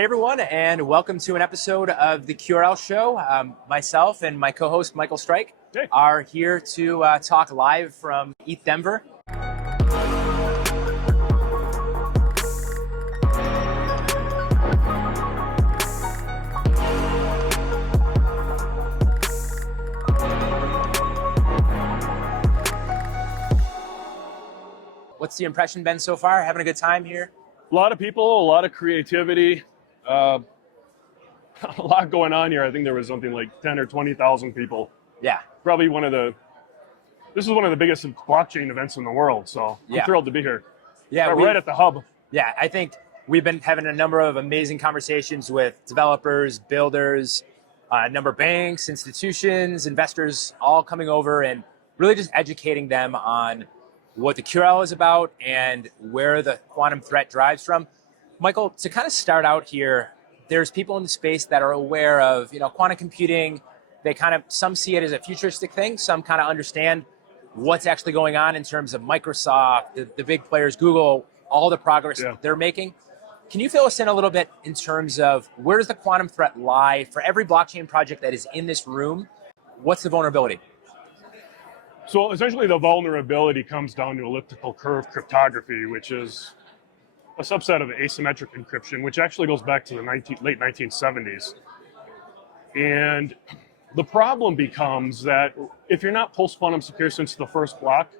Hey everyone, and welcome to an episode of the QRL Show. Myself and my co-host Michael Strike are here to talk live from ETHDenver. What's the impression been so far? Having a good time here? A lot of people, a lot of creativity, a lot going on here. I think there was something like 10 or 20,000 people. Yeah. Probably this is one of the biggest blockchain events in the world, so I'm thrilled to be here. Yeah, right at the hub. Yeah, I think we've been having a number of amazing conversations with developers, builders, a number of banks, institutions, investors, all coming over and really just educating them on what the QRL is about and where the quantum threat drives from. Michael, to kind of start out here, there's people in the space that are aware of, quantum computing. Some see it as a futuristic thing. Some kind of understand what's actually going on in terms of Microsoft, the big players, Google, all the progress they're making. Can you fill us in a little bit in terms of where does the quantum threat lie for every blockchain project that is in this room? What's the vulnerability? So essentially the vulnerability comes down to elliptical curve cryptography, which is a subset of asymmetric encryption, which actually goes back to the late 1970s. And the problem becomes that if you're not post-quantum secure since the first block,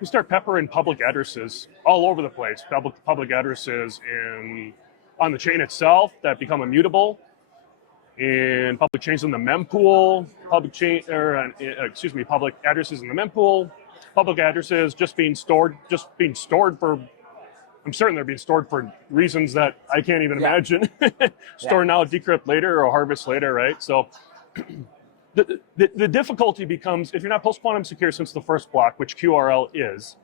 you start peppering public addresses all over the place, public addresses on the chain itself that become immutable, in public chains in the mempool, public addresses in the mempool, public addresses just being stored for, I'm certain they're being stored for reasons that I can't even imagine. Store now, decrypt later, or harvest later, right? So the difficulty becomes, if you're not post-quantum secure since the first block, which QRL is,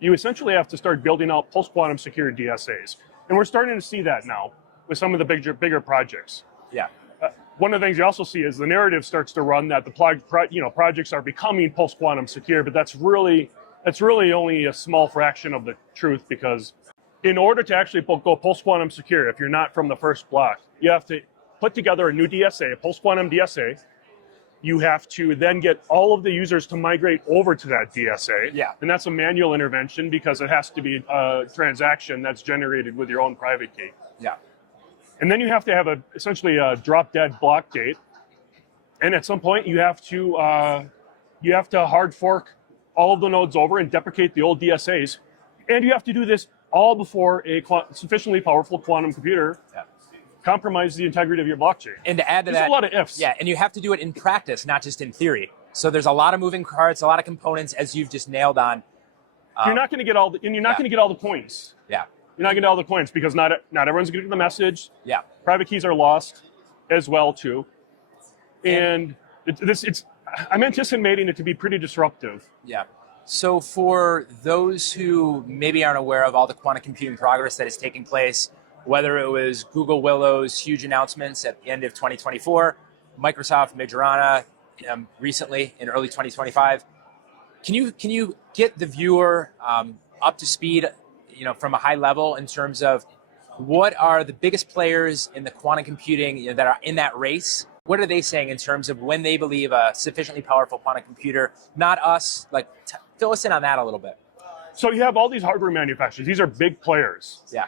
you essentially have to start building out post-quantum secure DSAs. And we're starting to see that now with some of the bigger projects. Yeah. One of the things you also see is the narrative starts to run that the projects are becoming post-quantum secure, but that's really only a small fraction of the truth, because in order to actually go post-quantum secure, if you're not from the first block, you have to put together a new DSA, a post-quantum DSA. You have to then get all of the users to migrate over to that DSA. Yeah. And that's a manual intervention because it has to be a transaction that's generated with your own private key. Yeah. And then you have to have essentially a drop-dead block date. And at some point, you have to hard fork all of the nodes over and deprecate the old DSAs. And you have to do this all before a sufficiently powerful quantum computer compromises the integrity of your blockchain. And to add to that, there's a lot of ifs. Yeah, and you have to do it in practice, not just in theory. So there's a lot of moving parts, a lot of components, as you've just nailed on. You're not going to get all the coins. Yeah. You're not going to get all the coins because not everyone's going to get the message. Yeah. Private keys are lost as well too. And I'm anticipating it to be pretty disruptive. Yeah. So for those who maybe aren't aware of all the quantum computing progress that is taking place, whether it was Google Willow's huge announcements at the end of 2024, Microsoft Majorana recently in early 2025, can you get the viewer up to speed, from a high level in terms of what are the biggest players in the quantum computing that are in that race? What are they saying in terms of when they believe a sufficiently powerful quantum computer, not us? Fill us in on that a little bit. So you have all these hardware manufacturers. These are big players. Yeah.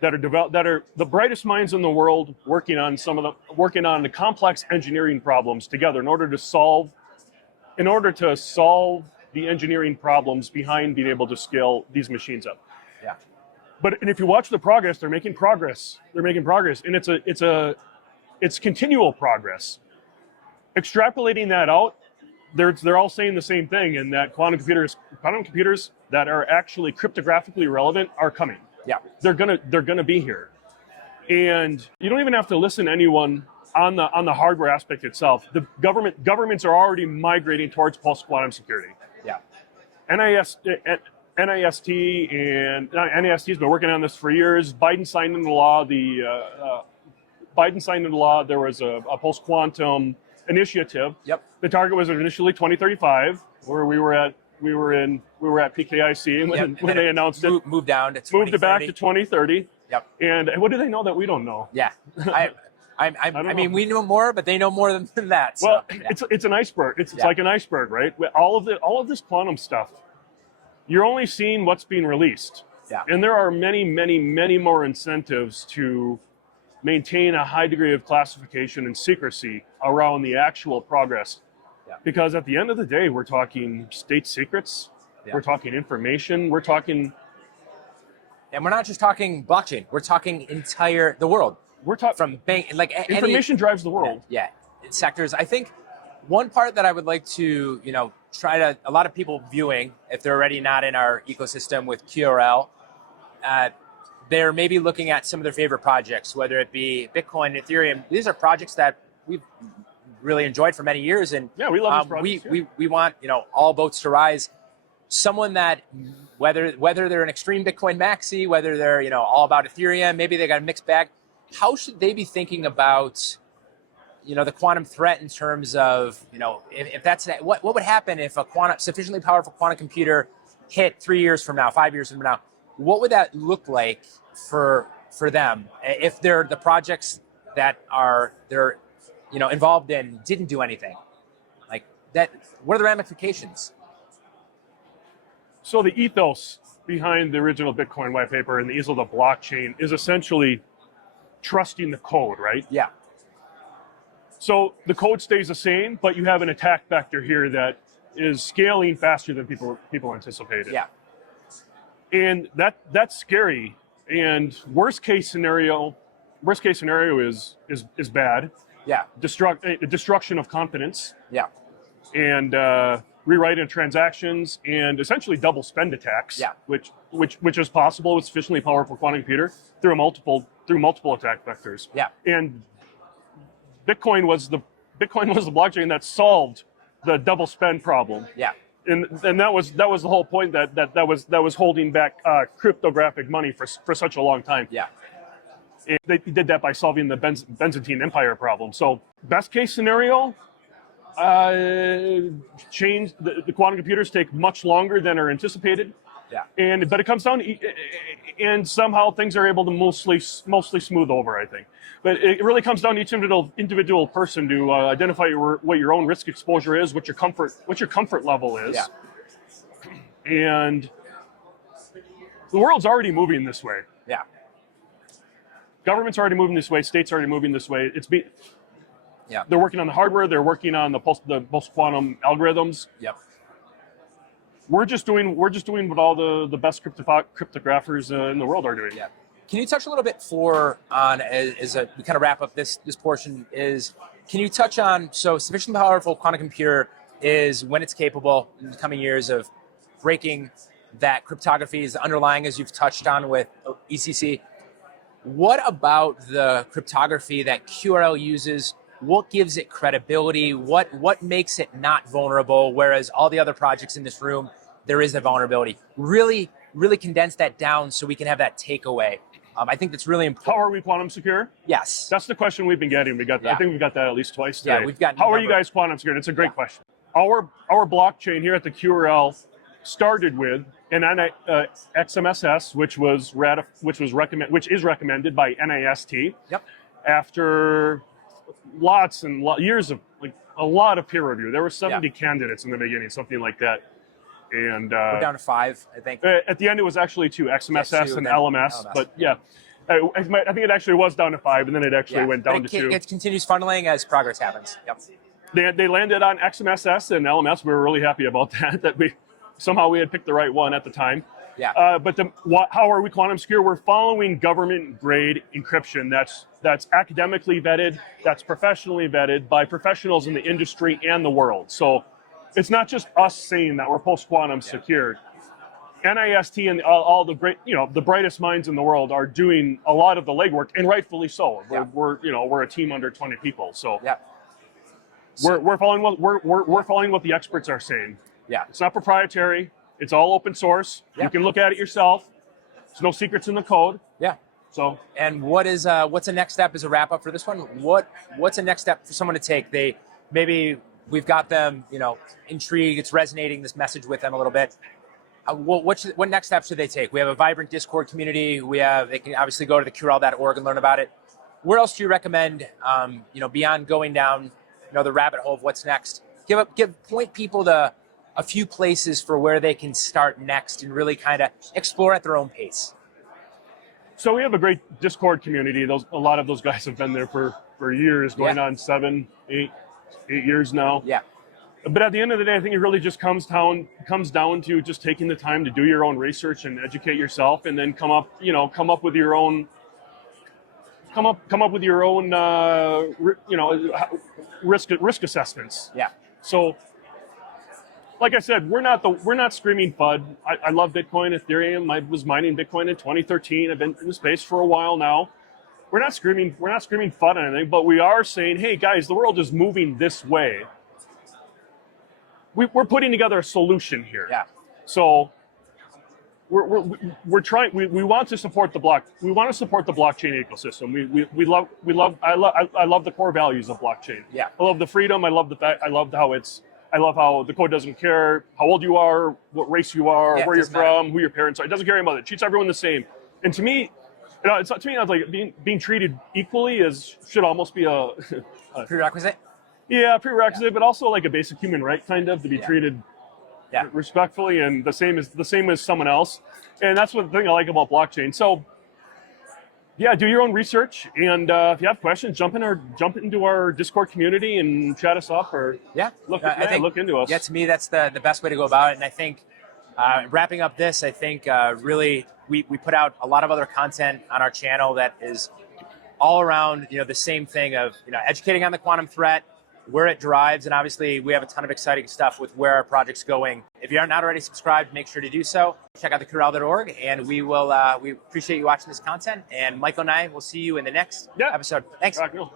That are the brightest minds in the world working on the complex engineering problems together in order to solve the engineering problems behind being able to scale these machines up. Yeah. And if you watch the progress, they're making progress. And it's continual progress. Extrapolating that out, they're all saying the same thing, in that quantum computers that are actually cryptographically relevant are coming. Yeah. They're gonna be here. And you don't even have to listen to anyone on the hardware aspect itself. The governments are already migrating towards post-quantum security. Yeah. NIST has been working on this for years. Biden signed into law there was a post-quantum initiative. Yep. The target was initially 2035, where we were at PKIC when they announced it. Moved down to 2030. Moved it back to 2030. Yep. And what do they know that we don't know? Yeah. I mean, know. we know more, but they know more than that. So, Well, yeah. it's an iceberg. It's like an iceberg, right? All of this quantum stuff, you're only seeing what's being released. Yeah. And there are many, many, many more incentives to maintain a high degree of classification and secrecy around the actual progress. Yeah. Because at the end of the day, we're talking state secrets, we're talking information, we're talking... And we're not just talking blockchain, we're talking the world. We're talking from bank, like information drives the world. Yeah, sectors. I think one part that I would like to, try to, a lot of people viewing, if they're already not in our ecosystem with QRL, they're maybe looking at some of their favorite projects, whether it be Bitcoin, Ethereum. These are projects that we've really enjoyed for many years, and yeah, we love these projects. We want all boats to rise. Someone that whether they're an extreme Bitcoin maxi, whether they're all about Ethereum, maybe they got a mixed bag. How should they be thinking about the quantum threat in terms of if that's what would happen if a sufficiently powerful quantum computer hit 3 years from now, 5 years from now? What would that look like for them if they're the projects that they're involved in didn't do anything like that? What are the ramifications? So the ethos behind the original Bitcoin white paper and the ethos of the blockchain is essentially trusting the code, right? Yeah. So the code stays the same, but you have an attack vector here that is scaling faster than people anticipated. Yeah. And that's scary. And worst case scenario is bad. Yeah. Destruction of confidence. Yeah. And rewriting transactions and essentially double spend attacks. Yeah. Which is possible with sufficiently powerful quantum computer through multiple attack vectors. Yeah. And Bitcoin was the blockchain that solved the double spend problem. Yeah. And that was the whole point that was holding back cryptographic money for such a long time. Yeah. And they did that by solving the Byzantine Empire problem. So best case scenario, the quantum computers take much longer than are anticipated. Yeah. But it comes down and somehow things are able to mostly smooth over, I think. But it really comes down to each individual person to identify what your own risk exposure is, what your comfort level is. Yeah. And the world's already moving this way. Yeah. Government's already moving this way. States are already moving this way. Yeah. They're working on the hardware. They're working on the post-quantum algorithms. Yep. We're just doing what all the best cryptographers in the world are doing. Yeah. Can you touch a little bit we kind of wrap up this portion can you touch on, so sufficiently powerful quantum computer is when it's capable in the coming years of breaking that cryptography is underlying, as you've touched on with ECC. What about the cryptography that QRL uses? What gives it credibility? What makes it not vulnerable? Whereas all the other projects in this room, there is a vulnerability. Really, really condense that down so we can have that takeaway. I think that's really important. How are we quantum secure? Yes. That's the question we've been getting. I think we've got that at least twice today. Yeah, we've gotten. How are you guys quantum secure? It's a great question. Our blockchain here at the QRL started with an XMSS, which is recommended by NIST. Yep. After lots and years of a lot of peer review. There were 70 candidates in the beginning, something like that. And we're down to 5, I think. At the end, it was actually 2, XMSS and LMS. But yeah, I think it actually was down to 5, and then it actually went down to 2. It continues funneling as progress happens. Yep. They landed on XMSS and LMS. We were really happy about that. That we had picked the right one at the time. Yeah. But how are we quantum secure? We're following government-grade encryption. That's academically vetted. That's professionally vetted by professionals in the industry and the world. So it's not just us saying that we're post-quantum secure. NIST and all the great, the brightest minds in the world are doing a lot of the legwork, and rightfully so. We're a team under 20 people, so we're following what the experts are saying. Yeah. It's not proprietary. It's all open source. Yeah. You can look at it yourself. There's no secrets in the code. Yeah. So. And what's a next step as a wrap up for this one? What's a next step for someone to take? Maybe we've got them, intrigued. It's resonating, this message with them a little bit. What next steps should they take? We have a vibrant Discord community. They can obviously go to the QRL.org and learn about it. Where else do you recommend, beyond going down, the rabbit hole of what's next? Point people to a few places for where they can start next and really kind of explore at their own pace. So we have a great Discord community. A lot of those guys have been there for years, going on 7, 8 years now. Yeah. But at the end of the day, I think it really just comes down to just taking the time to do your own research and educate yourself, and then come up with your own risk assessments. Yeah. So, like I said, we're not screaming FUD. I love Bitcoin, Ethereum. I was mining Bitcoin in 2013. I've been in the space for a while now. We're not screaming FUD on anything, but we are saying, hey guys, the world is moving this way. We're putting together a solution here. Yeah. So we're trying. We want to support the We want to support the blockchain ecosystem. I love the core values of blockchain. Yeah. I love the freedom. I love how the code doesn't care how old you are, what race you are, where you're from, who your parents are. It doesn't care about it. It treats everyone the same. And to me, it's like being treated equally should almost be a prerequisite. Yeah, prerequisite, but also like a basic human right, kind of, to be treated respectfully and the same as someone else. And that's the thing I like about blockchain. So, yeah, do your own research, and if you have questions, jump into our Discord community and chat us up, or look into us. Yeah, to me, that's the best way to go about it. And I think wrapping up this, I think really we put out a lot of other content on our channel that is all around the same thing of educating on the quantum threat, where it drives, and obviously we have a ton of exciting stuff with where our project's going. If you are not already subscribed, make sure to do so. Check out the QRL.org, and we appreciate you watching this content. And Michael and I will see you in the next episode. Thanks. Right, cool.